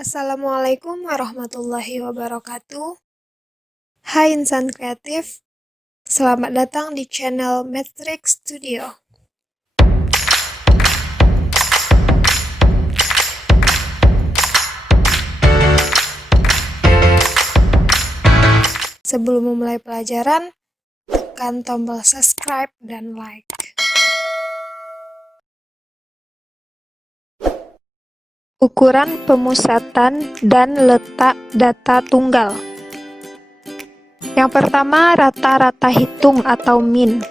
Assalamualaikum warahmatullahi wabarakatuh. Hai insan kreatif, selamat datang di channel Matrix Studio. Sebelum memulai pelajaran, tekan tombol subscribe dan like. Ukuran pemusatan dan letak data tunggal. Yang pertama, rata-rata hitung atau min.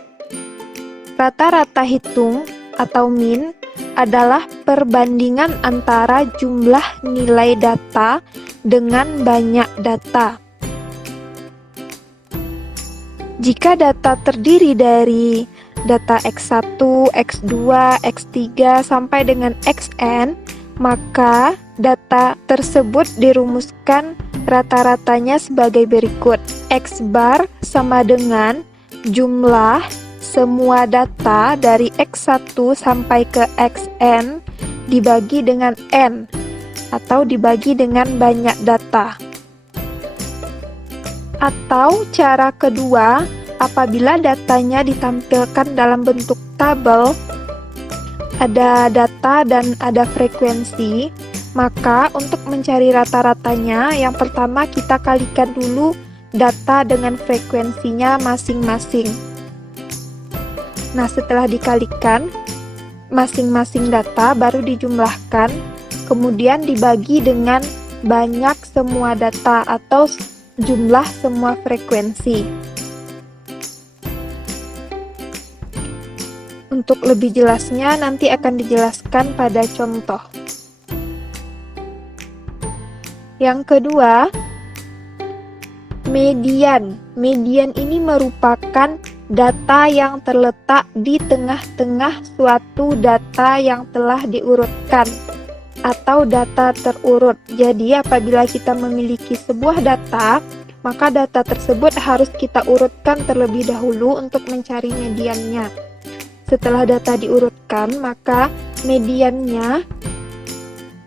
Rata-rata hitung atau min adalah perbandingan antara jumlah nilai data dengan banyak data. Jika data terdiri dari data X1, X2, X3 sampai dengan Xn, maka data tersebut dirumuskan rata-ratanya sebagai berikut. X bar sama dengan jumlah semua data dari X1 sampai ke Xn dibagi dengan N atau dibagi dengan banyak data. Atau cara kedua, apabila datanya ditampilkan dalam bentuk tabel, ada data dan ada frekuensi, maka untuk mencari rata-ratanya, yang pertama kita kalikan dulu data dengan frekuensinya masing-masing. Nah, setelah dikalikan masing-masing data baru dijumlahkan, kemudian dibagi dengan banyak semua data atau jumlah semua frekuensi. Untuk lebih jelasnya nanti akan dijelaskan pada contoh. Yang kedua, median. Median ini merupakan data yang terletak di tengah-tengah suatu data yang telah diurutkan atau data terurut. Jadi apabila kita memiliki sebuah data, maka data tersebut harus kita urutkan terlebih dahulu untuk mencari mediannya. Setelah data diurutkan, maka mediannya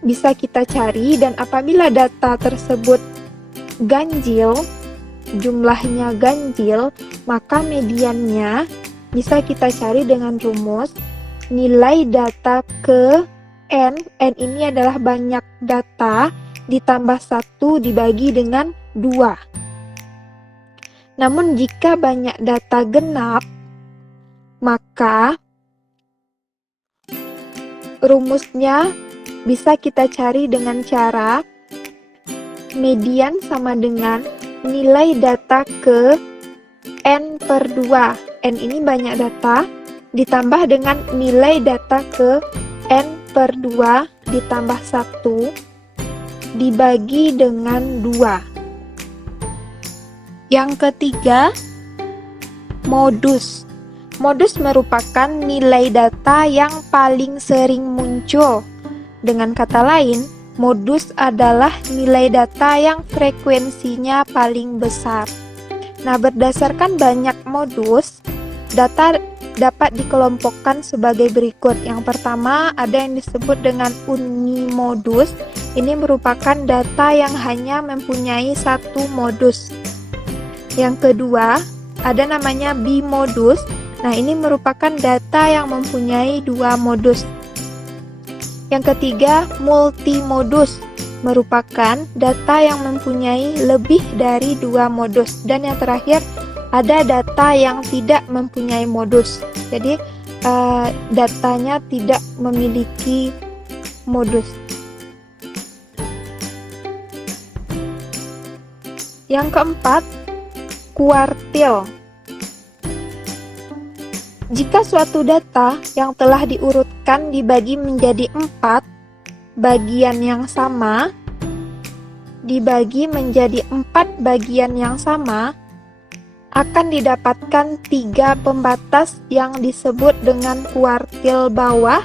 bisa kita cari, dan apabila data tersebut ganjil, jumlahnya ganjil, maka mediannya bisa kita cari dengan rumus nilai data ke N. N ini adalah banyak data ditambah 1 dibagi dengan 2. Namun jika banyak data genap, maka rumusnya bisa kita cari dengan cara median sama dengan nilai data ke N per 2. N ini banyak data ditambah dengan nilai data ke N per 2 ditambah 1 dibagi dengan 2. Yang ketiga, modus. Modus merupakan nilai data yang paling sering muncul. Dengan kata lain, modus adalah nilai data yang frekuensinya paling besar. Nah, berdasarkan banyak modus, data dapat dikelompokkan sebagai berikut. Yang pertama, ada yang disebut dengan unimodus. Ini merupakan data yang hanya mempunyai satu modus. Yang kedua, ada namanya bimodus. Nah, ini merupakan data yang mempunyai 2 modus. Yang ketiga, multimodus, merupakan data yang mempunyai lebih dari 2 modus. Dan yang terakhir, ada data yang tidak mempunyai modus. Jadi, datanya tidak memiliki modus. Yang keempat, kuartil. Jika suatu data yang telah diurutkan dibagi menjadi 4 bagian yang sama, dibagi menjadi 4 bagian yang sama, akan didapatkan 3 pembatas yang disebut dengan kuartil bawah,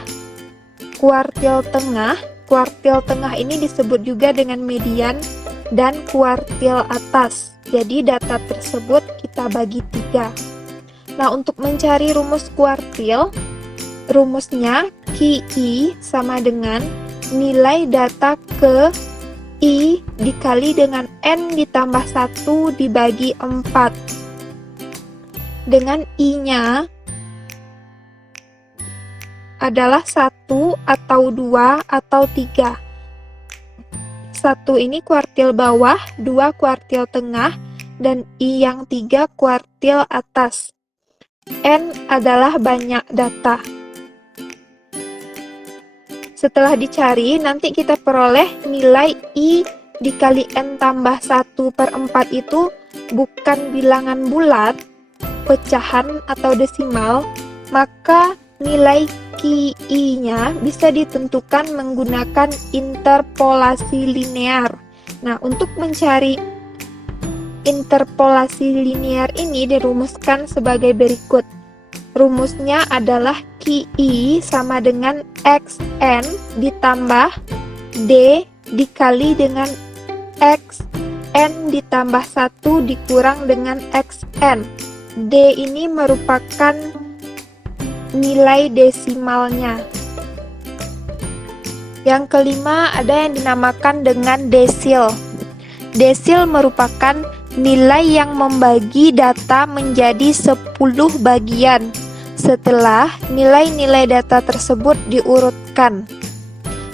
kuartil tengah. Kuartil tengah ini disebut juga dengan median, dan kuartil atas. Jadi data tersebut kita bagi 3. Nah, untuk mencari rumus kuartil, rumusnya QI sama dengan nilai data ke I dikali dengan N ditambah 1 dibagi 4. Dengan I-nya adalah 1 atau 2 atau 3. 1 ini kuartil bawah, 2 kuartil tengah, dan I yang 3 kuartil atas. N adalah banyak data. Setelah dicari, nanti kita peroleh nilai I dikali N tambah 1/4 itu bukan bilangan bulat, pecahan atau desimal, maka nilai KI-nya bisa ditentukan menggunakan interpolasi linear. Nah, untuk mencari interpolasi linear ini dirumuskan sebagai berikut. Rumusnya adalah KI sama dengan XN ditambah D dikali dengan XN ditambah 1 dikurang dengan XN. D ini merupakan nilai desimalnya. Yang kelima ada yang dinamakan dengan desil. Desil merupakan nilai yang membagi data menjadi 10 bagian setelah nilai-nilai data tersebut diurutkan.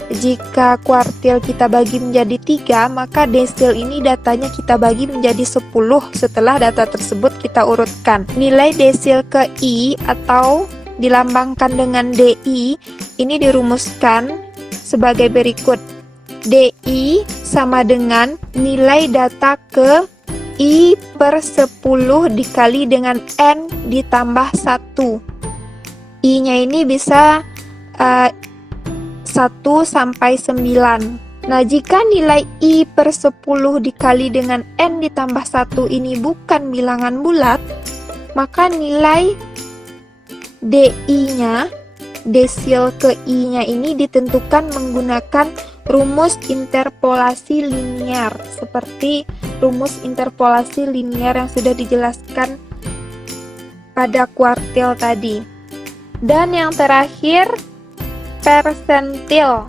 Jika kuartil kita bagi menjadi 3, maka desil ini datanya kita bagi menjadi 10 setelah data tersebut kita urutkan. Nilai desil ke I atau dilambangkan dengan DI ini dirumuskan sebagai berikut. DI sama dengan nilai data ke I per 10 dikali dengan N ditambah 1. I-nya ini bisa 1 sampai 9. Nah, jika nilai I per 10 dikali dengan N ditambah 1 ini bukan bilangan bulat, maka nilai DI-nya, desil ke I-nya ini ditentukan menggunakan rumus interpolasi linear, seperti rumus interpolasi linear yang sudah dijelaskan pada kuartil tadi. Dan yang terakhir, persentil.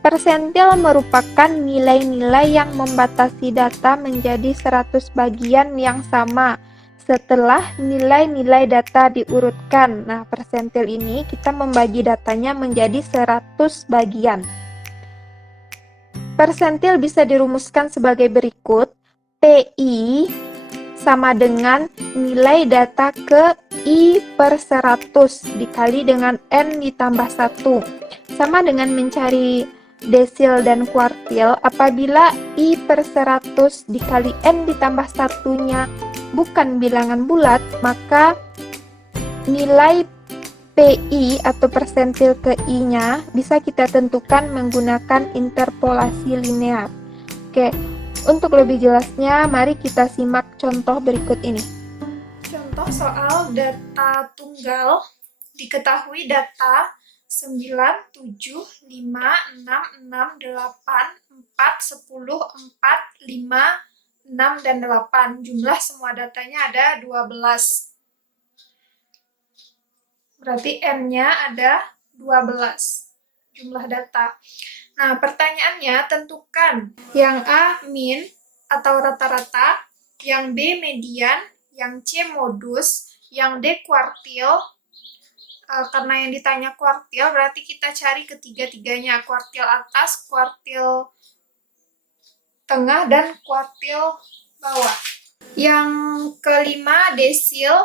Persentil merupakan nilai-nilai yang membatasi data menjadi 100 bagian yang sama setelah nilai-nilai data diurutkan. Nah, persentil ini kita membagi datanya menjadi 100 bagian. Persentil bisa dirumuskan sebagai berikut. PI sama dengan nilai data ke I per 100 dikali dengan N ditambah 1. Sama dengan mencari desil dan kuartil, apabila I per 100 dikali N ditambah 1-nya bukan bilangan bulat, maka nilai PI atau persentil ke I-nya bisa kita tentukan menggunakan interpolasi linear. Oke, untuk lebih jelasnya, mari kita simak contoh berikut ini. Contoh soal data tunggal. Diketahui data 9, 7, 5, 6, 6, 8, 4, 10, 4, 5, 6, dan 8. Jumlah semua datanya ada 12. Berarti N-nya ada 12 jumlah data. Nah, pertanyaannya tentukan yang A min atau rata-rata, yang B median, yang C modus, yang D kuartil. Karena yang ditanya kuartil, berarti kita cari ketiga-tiganya, kuartil atas, kuartil tengah, dan kuartil bawah. Yang kelima desil.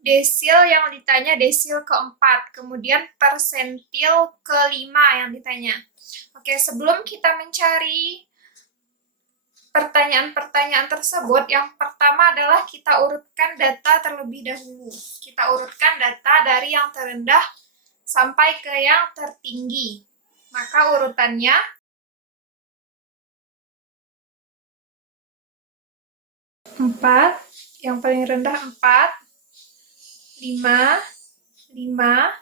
Desil yang ditanya desil keempat, kemudian persentil kelima yang ditanya. Oke, sebelum kita mencari pertanyaan-pertanyaan tersebut, yang pertama adalah kita urutkan data terlebih dahulu. Kita urutkan data dari yang terendah sampai ke yang tertinggi. Maka urutannya empat, yang paling rendah 4, 5, 5,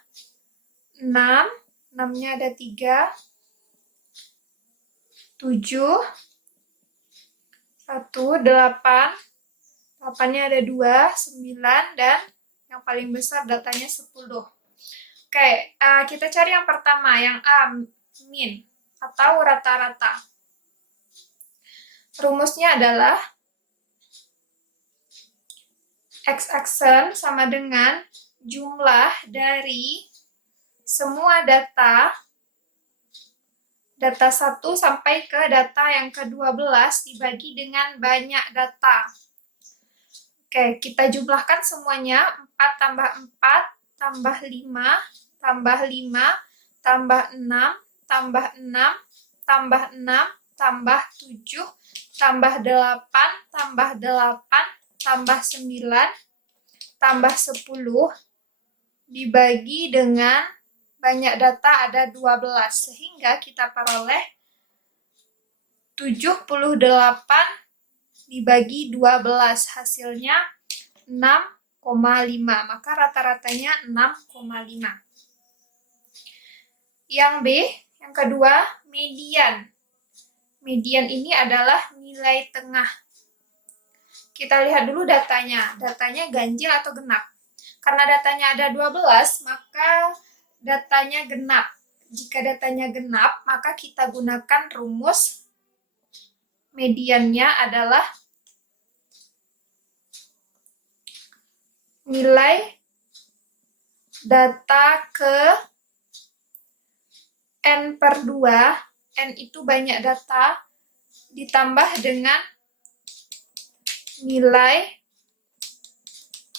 6, 6-nya ada 3, 7, 1, 8, 8-nya ada 2, 9, dan yang paling besar datanya 10. Oke, kita cari yang pertama, yang A, min, atau rata-rata. Rumusnya adalah x-aksen sama dengan jumlah dari semua data 1 sampai ke data yang ke-12 dibagi dengan banyak data. Oke, kita jumlahkan semuanya. 4 tambah 4 tambah 5 tambah 5 tambah 6 tambah 6 tambah 6 tambah 7 tambah 8 tambah 8 tambah 9 tambah 10 dibagi dengan banyak data ada 12, sehingga kita peroleh 78 dibagi 12, hasilnya 6,5, maka rata-ratanya 6,5. Yang B, yang kedua, median. Median ini adalah nilai tengah. Kita lihat dulu datanya ganjil atau genap. Karena datanya ada 12, maka datanya genap. Jika datanya genap, maka kita gunakan rumus mediannya adalah nilai data ke N per 2, N itu banyak data, ditambah dengan nilai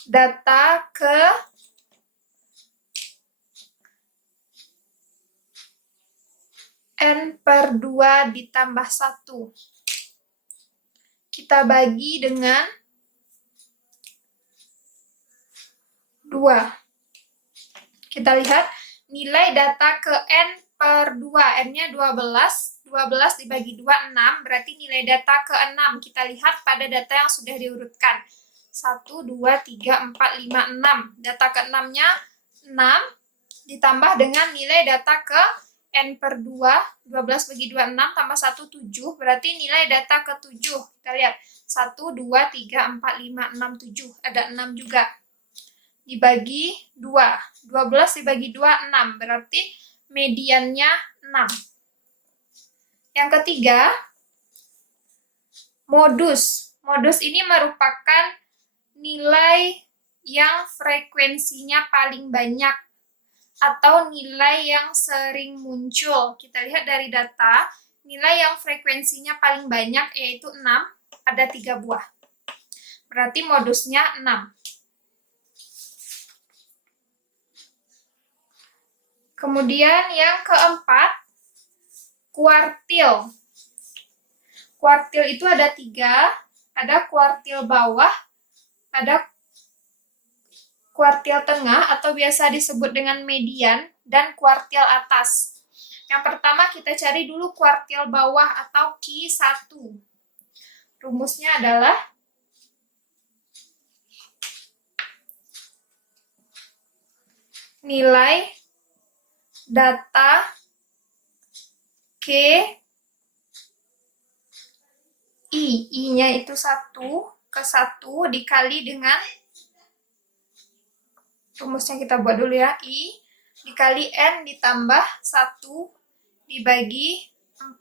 data ke N per 2 ditambah 1. Kita bagi dengan 2. Kita lihat nilai data ke N per 2. N-nya 12. 12 dibagi 2, 6. Berarti nilai data ke 6. Kita lihat pada data yang sudah diurutkan. 1, 2, 3, 4, 5, 6. Data ke 6-nya 6. Ditambah dengan nilai data ke N per 2, 12 bagi 2, 6, tambah 1, 7, berarti nilai data ke 7. Kita lihat, 1, 2, 3, 4, 5, 6, 7, ada 6 juga. Dibagi 2, 12 dibagi 2, 6, berarti mediannya 6. Yang ketiga, modus. Modus ini merupakan nilai yang frekuensinya paling banyak, atau nilai yang sering muncul. Kita lihat dari data, nilai yang frekuensinya paling banyak yaitu 6, ada 3 buah. Berarti modusnya 6. Kemudian yang keempat, kuartil. Kuartil itu ada 3, ada kuartil bawah, ada kuartil tengah atau biasa disebut dengan median, dan kuartil atas. Yang pertama kita cari dulu kuartil bawah atau Q1. Rumusnya adalah nilai data K I-nya itu 1 ke 1 dikali dengan, rumusnya kita buat dulu ya, I dikali N ditambah 1 dibagi 4.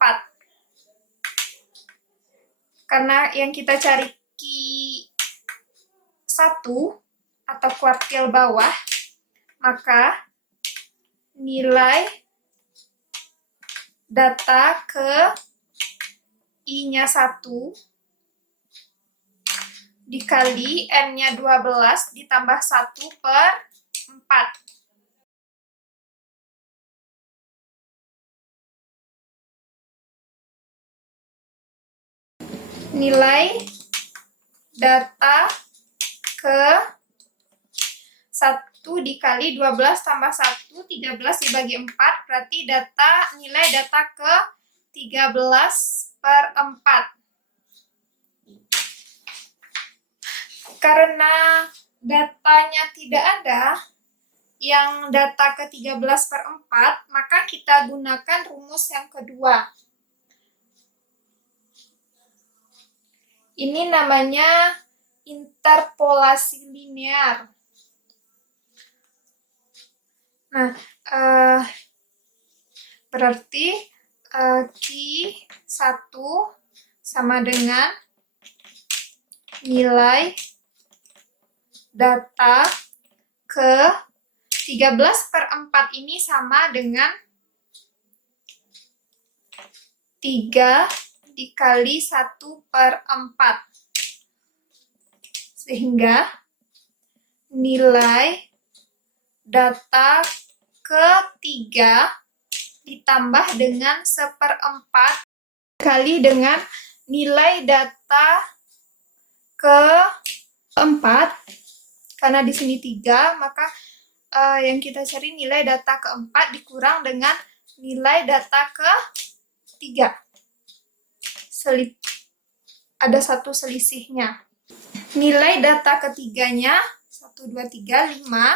Karena yang kita cari Q1 atau kuartil bawah, maka nilai data ke I-nya 1 dikali N-nya 12 ditambah 1 per 4. Nilai data ke 1 dikali 12 tambah 1, 13 dibagi 4, berarti nilai data ke 13 per 4. Karena datanya tidak ada yang data ke 13 per 4, maka kita gunakan rumus yang kedua. Ini namanya interpolasi linear. Nah, berarti Q1 sama dengan nilai data ke 13/4 ini sama dengan 3 dikali 1/4. Sehingga nilai data ketiga ditambah dengan 1/4 kali dengan nilai data keempat, karena di sini 3, maka yang kita cari nilai data keempat dikurang dengan nilai data ketiga. Ada satu selisihnya. Nilai data ketiganya 1, 2, 3, 5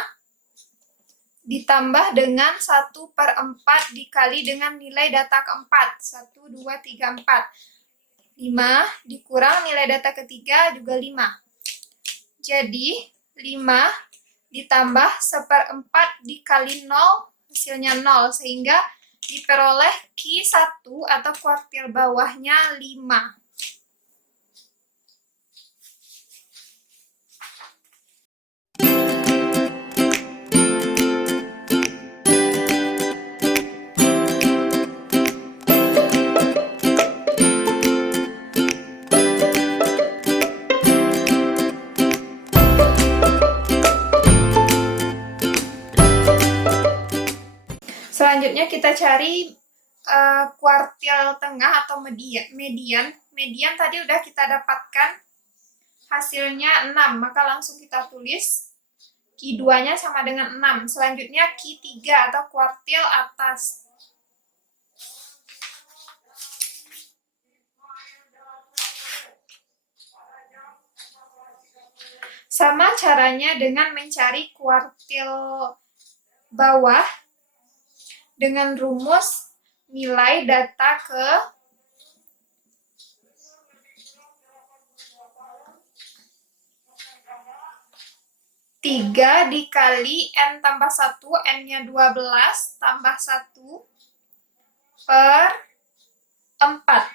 ditambah dengan 1/4 dikali dengan nilai data keempat. 1, 2, 3, 4. 5 dikurang nilai data ketiga juga 5. Jadi 5 ditambah 1/4 dikali 0 hasilnya 0. Sehingga diperoleh Q1 atau kuartil bawahnya 5. Selanjutnya kita cari kuartil tengah atau median. Median tadi udah kita dapatkan hasilnya 6, maka langsung kita tulis Q2-nya sama dengan 6. Selanjutnya Q3 atau kuartil atas. Sama caranya dengan mencari kuartil bawah dengan rumus nilai data ke 3 dikali N tambah 1, N-nya 12, tambah 1/4.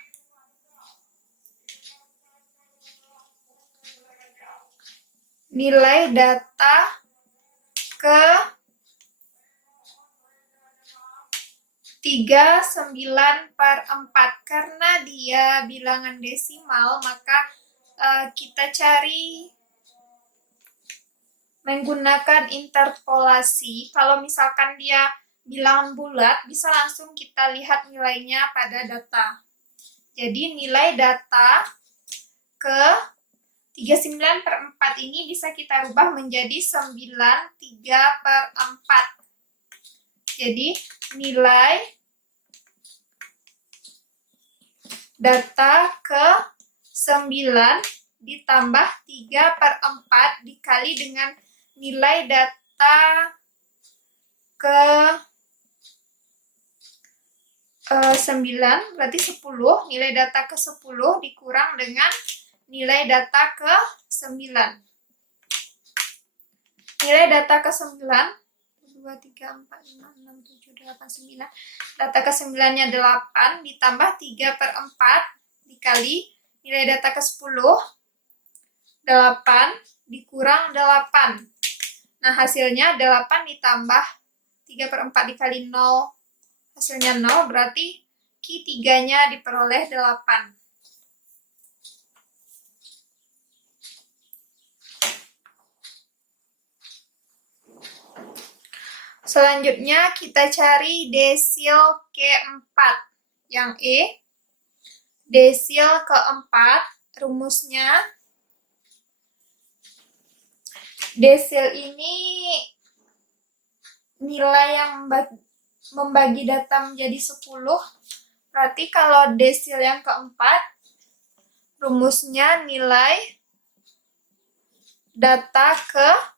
Nilai data ke 39/4. Karena dia bilangan desimal, maka kita cari menggunakan interpolasi. Kalau misalkan dia bilangan bulat, bisa langsung kita lihat nilainya pada data. Jadi nilai data ke 39/4 ini bisa kita rubah menjadi 93/4. Jadi nilai data ke 9 ditambah 3/4 dikali dengan nilai data ke 9, berarti 10. Nilai data ke 10 dikurang dengan nilai data ke 9. Nilai data ke 9, 2, 3, 4, 5, 6, 7, 8, 9. Data ke 9-nya 8 ditambah 3/4 dikali nilai data ke 10, 8 dikurang 8. Nah, hasilnya 8 ditambah 3/4 dikali 0, hasilnya 0, berarti Q3-nya diperoleh 8. Selanjutnya kita cari desil keempat. Yang E, desil keempat, rumusnya desil ini nilai yang membagi data menjadi 10. Berarti kalau desil yang keempat, rumusnya nilai data ke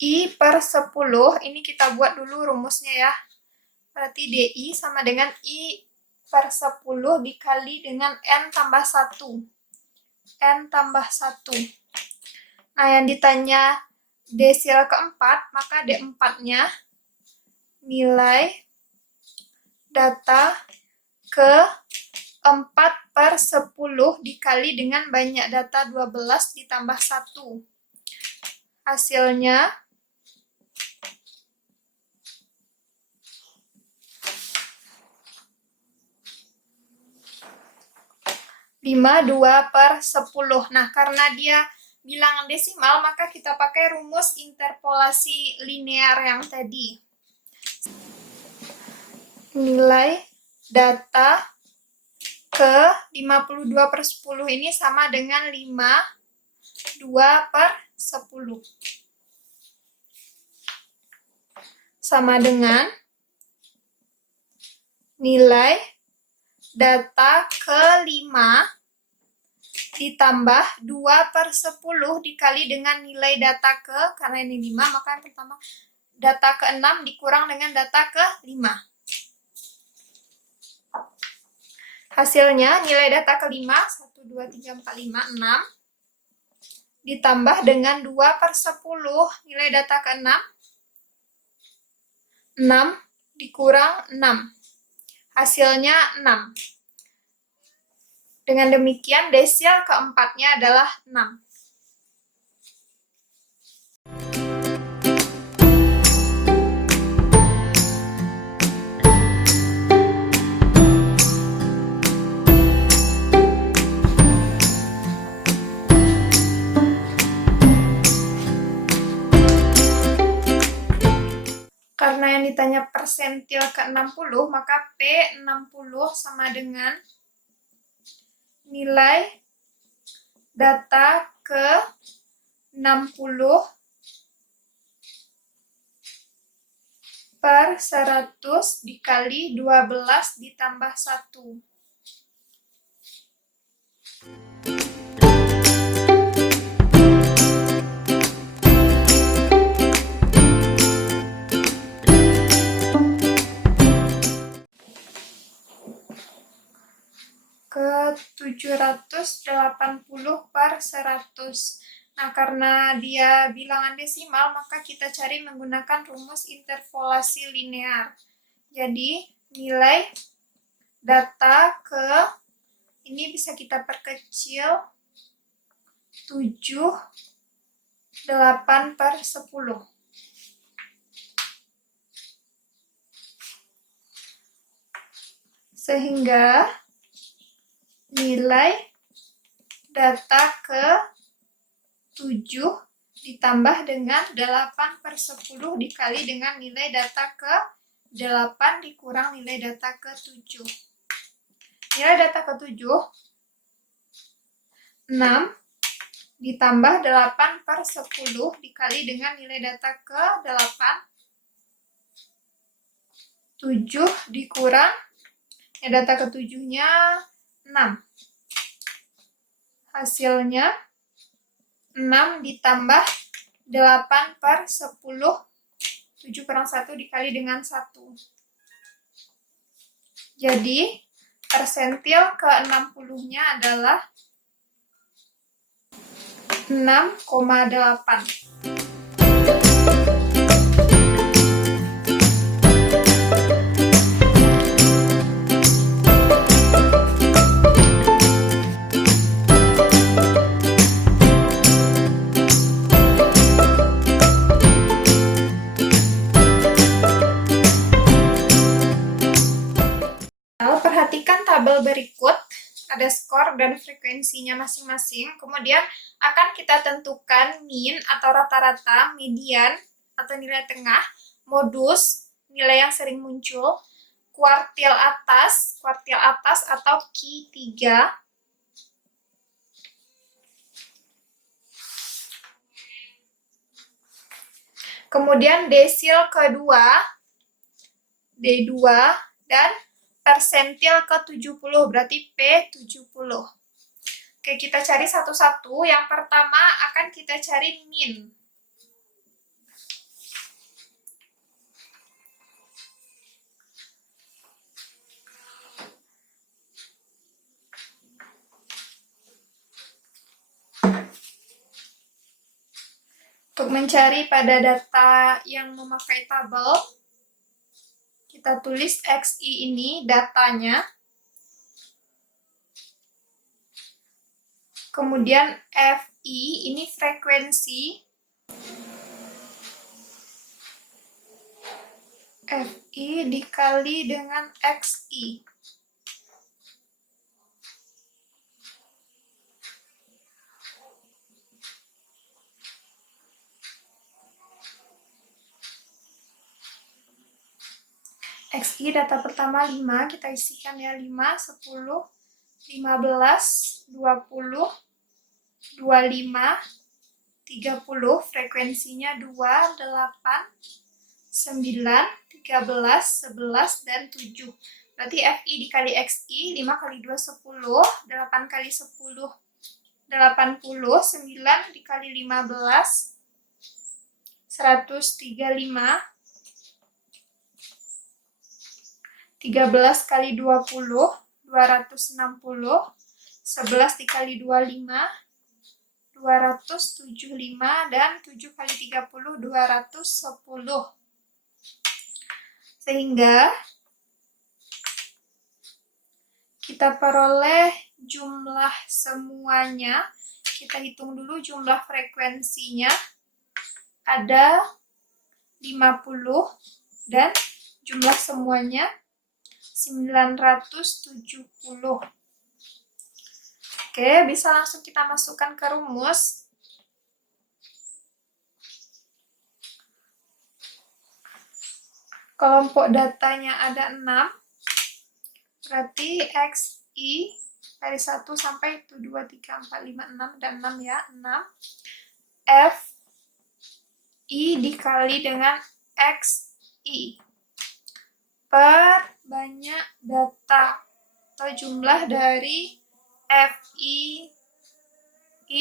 I/10. Ini kita buat dulu rumusnya ya. Berarti DI sama dengan I/10 dikali dengan N tambah 1. N tambah 1. Nah, yang ditanya desil keempat, maka D4-nya nilai data ke 4/10 dikali dengan banyak data 12 ditambah 1. Hasilnya 52/10. Nah, karena dia bilangan desimal, maka kita pakai rumus interpolasi linear yang tadi. Nilai data ke 52/10 ini sama dengan 52/10. Sama dengan nilai data ke 5 ditambah 2/10 dikali dengan nilai data ke, karena ini 5, maka yang pertama data ke 6 dikurang dengan data ke 5. Hasilnya nilai data ke 5, 1, 2, 3, 4, 5, 6, ditambah dengan 2/10 nilai data ke 6, 6 dikurang 6. Hasilnya 6. Dengan demikian, desil keempatnya adalah 6. Karena yang ditanya persentil ke 60, maka P60 sama dengan nilai data ke 60 per 100 dikali 12 ditambah 1. Ke 780 per 100. Nah, karena dia bilangan desimal, maka kita cari menggunakan rumus interpolasi linear. Jadi, nilai data ke, ini bisa kita perkecil 7/8/10. Sehingga nilai data ke 7 ditambah dengan 8/10 dikali dengan nilai data ke 8 dikurang nilai data ke 7. Nilai data ke 7, 6 ditambah 8/10 dikali dengan nilai data ke 8, 7 dikurang nilai data ke 7-nya 6. Hasilnya 6 ditambah 8/10, 7 kurang 1 dikali dengan 1. Jadi, persentil ke 60-nya adalah 6,8. Perhatikan tabel berikut, ada skor dan frekuensinya masing-masing. Kemudian akan kita tentukan mean atau rata-rata, median atau nilai tengah, modus, nilai yang sering muncul, kuartil atas atau Q3, kemudian desil kedua, D2, dan persentil ke 70, berarti P70. Oke, kita cari satu-satu. Yang pertama akan kita cari mean. Untuk mencari pada data yang memakai tabel, kita tulis XI ini datanya. Kemudian FI ini frekuensi. FI dikali dengan XI. XI data pertama 5, kita isikan ya 5, 10, 15, 20, 25, 30, frekuensinya 2, 8, 9, 13, 11, dan 7. Berarti FI dikali XI, 5 kali 2, 10, 8 kali 10, 80, 9 dikali 15, 135, 13 kali 20, 260, 11 dikali 25, 275, dan 7 kali 30, 210. Sehingga kita peroleh jumlah semuanya. Kita hitung dulu jumlah frekuensinya. Ada 50 dan jumlah semuanya 970. Oke, bisa langsung kita masukkan ke rumus. Kelompok datanya ada 6. Berarti XI dari 1 sampai 2, 3, 4, 5, 6, dan 6 ya, 6. FI dikali dengan XI per banyak data atau jumlah dari FI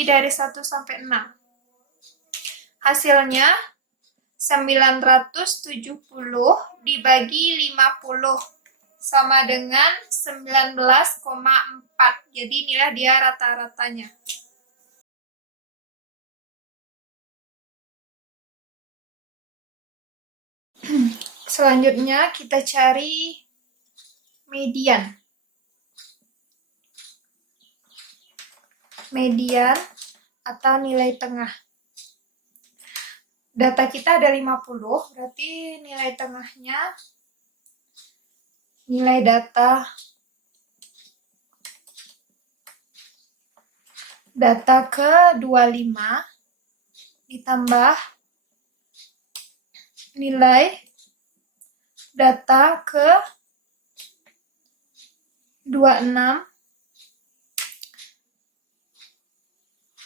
dari 1 sampai 6. Hasilnya 970 dibagi 50 sama dengan 19,4. Jadi inilah dia rata-ratanya. Selanjutnya kita cari median. Median atau nilai tengah. Data kita ada 50, berarti nilai tengahnya, nilai data ke 25 ditambah nilai data ke 26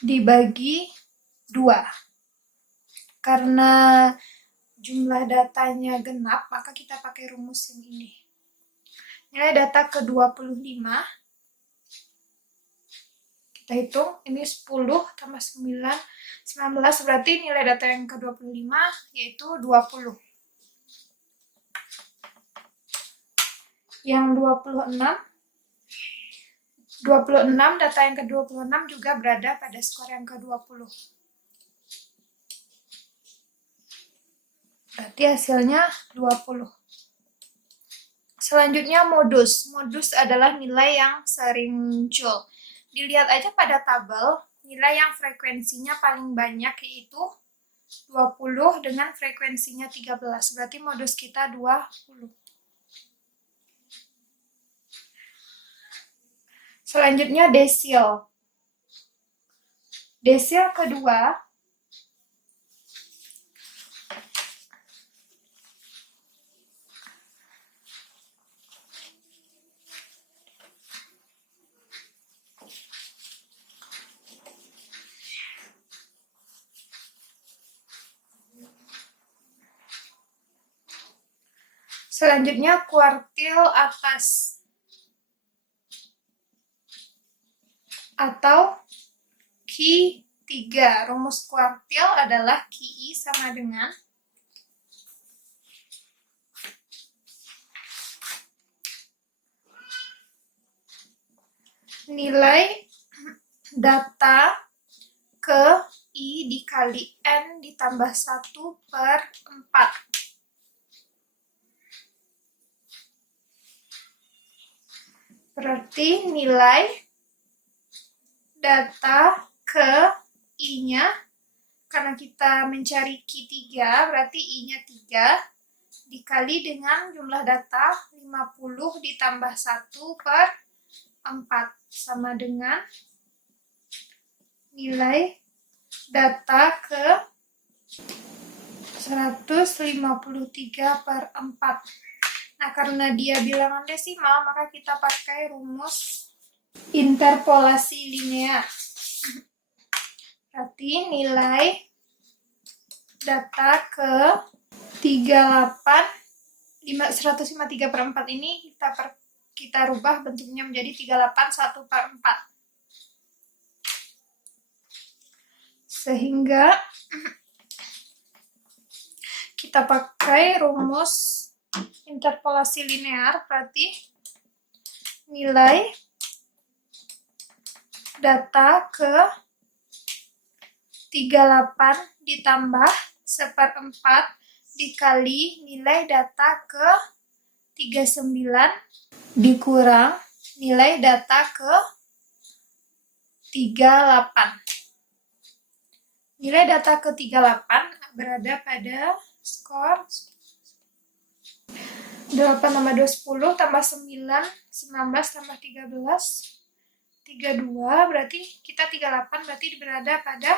dibagi 2. Karena jumlah datanya genap, maka kita pakai rumus yang ini. Nilai data ke 25, kita hitung, ini 10 tambah 9, 19, berarti nilai data yang ke 25 yaitu 20. Yang 26, data yang ke 26 juga berada pada skor yang ke 20. Berarti hasilnya 20. Selanjutnya modus. Modus adalah nilai yang sering muncul. Dilihat aja pada tabel, nilai yang frekuensinya paling banyak yaitu 20 dengan frekuensinya 13. Berarti modus kita 20. Selanjutnya desil. Desil kedua selanjutnya kuartil atas atau Q3. Rumus kuartil adalah QI sama dengan nilai data ke I dikali N ditambah 1/4. Berarti nilai data ke I-nya, karena kita mencari Q3, berarti I-nya 3, dikali dengan jumlah data 50 ditambah 1 per 4, sama dengan nilai data ke 153 per 4. Nah, karena dia bilangan desimal, maka kita pakai rumus interpolasi linear. Berarti nilai data ke 153 per 4 ini kita rubah bentuknya menjadi 381 per 4. Sehingga kita pakai rumus interpolasi linear, berarti nilai data ke 38 ditambah 1/4 dikali nilai data ke 39 dikurang nilai data ke 38. Nilai data ke 38 berada pada skor 8 tambah 2, 10, tambah 9, 19, tambah 13, 32, berarti kita 38, berarti berada pada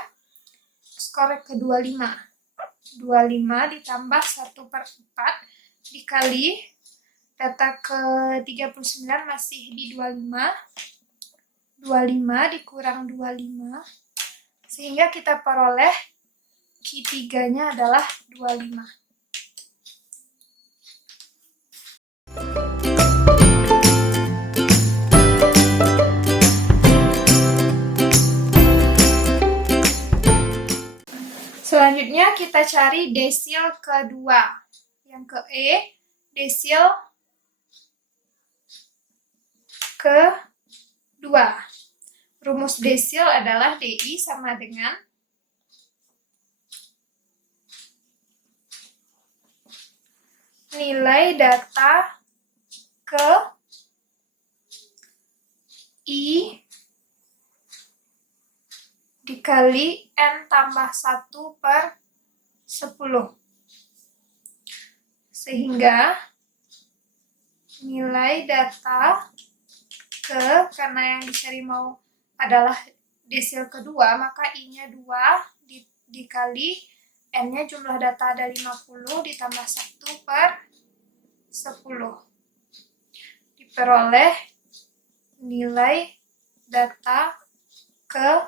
skor ke 25. 25 ditambah 1/4 dikali data ke 39 masih di 25. 25 dikurang 25, sehingga kita peroleh Q3-nya adalah 25. Selanjutnya kita cari desil kedua. Yang ke E, desil kedua. Rumus desil adalah DI sama dengan nilai data ke I dikali N tambah 1 per 10. Sehingga nilai data ke, karena yang dicari mau adalah desil kedua, maka I-nya 2 dikali N-nya jumlah data ada 50 ditambah 1 per 10. Diperoleh nilai data ke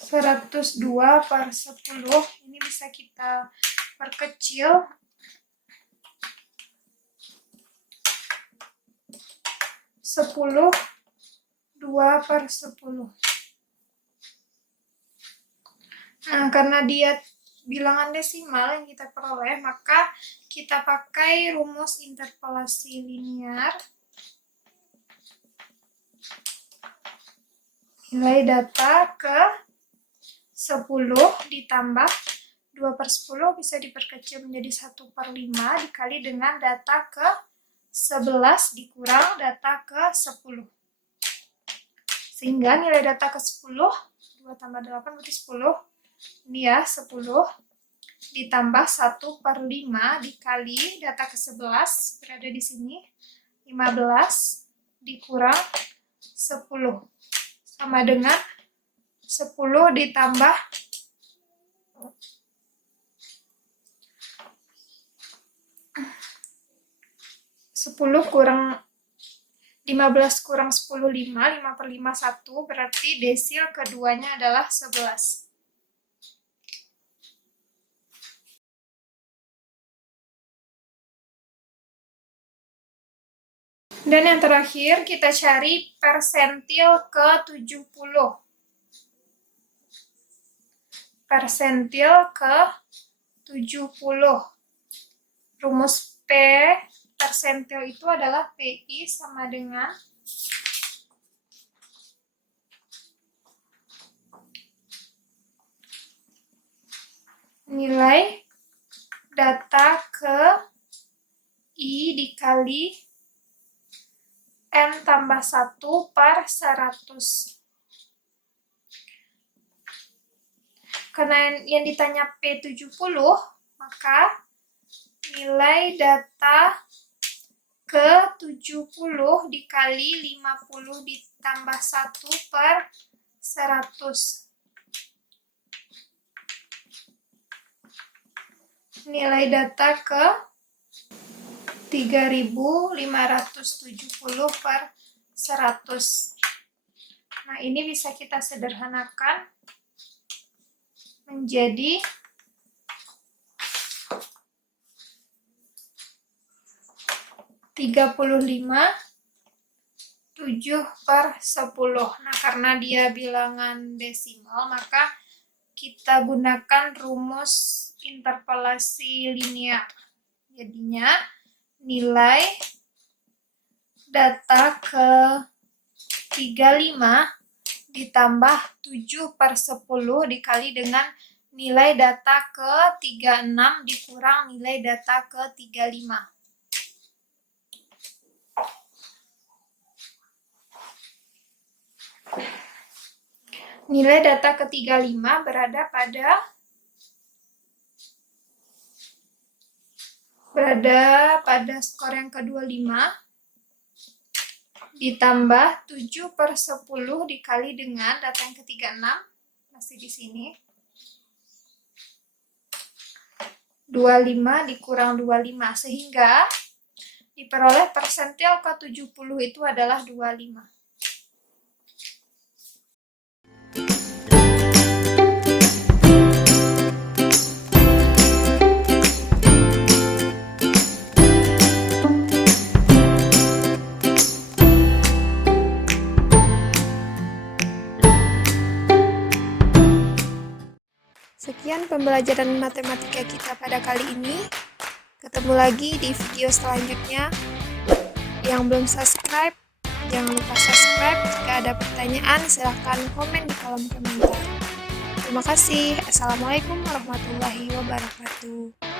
102 per 10. Ini bisa kita perkecil. 10, 2 per 10. Nah, karena dia bilangan desimal yang kita peroleh, maka kita pakai rumus interpolasi linear. Nilai data ke 10 ditambah 2 per 10 bisa diperkecil menjadi 1/5 dikali dengan data ke 11 dikurang data ke 10. Sehingga nilai data ke 10, 2 tambah 8 berarti 10. Ini ya, 10 ditambah 1/5 dikali data ke 11, berada di sini, 15 dikurang 10. Sama dengan 10 ditambah 10 kurang 15 kurang 10, 5, 5/5, 1, berarti desil keduanya adalah 11. Dan yang terakhir, kita cari persentil ke 70. Persentil ke 70. Rumus P persentil itu adalah PI sama dengan nilai data ke I dikali N tambah 1 per 100. Karena yang ditanya P70, maka nilai data ke 70 dikali 50 ditambah 1 per 100. Nilai data ke 3570 per 100. Nah, ini bisa kita sederhanakan menjadi 35/7 per 10. Nah, karena dia bilangan desimal, maka kita gunakan rumus interpolasi linear. Jadinya nilai data ke 35 ditambah 7 per 10 dikali dengan nilai data ke 36 dikurang nilai data ke 35. Nilai data ke 35 berada pada skor yang ke-25 ditambah 7 per 10 dikali dengan data yang ke-36, masih di sini, 25 dikurang 25, sehingga diperoleh persentil ke-70 itu adalah 25. Sekian pembelajaran matematika kita pada kali ini. Ketemu lagi di video selanjutnya. Yang belum subscribe, jangan lupa subscribe. Jika ada pertanyaan, silahkan komen di kolom komentar. Terima kasih. Assalamualaikum warahmatullahi wabarakatuh.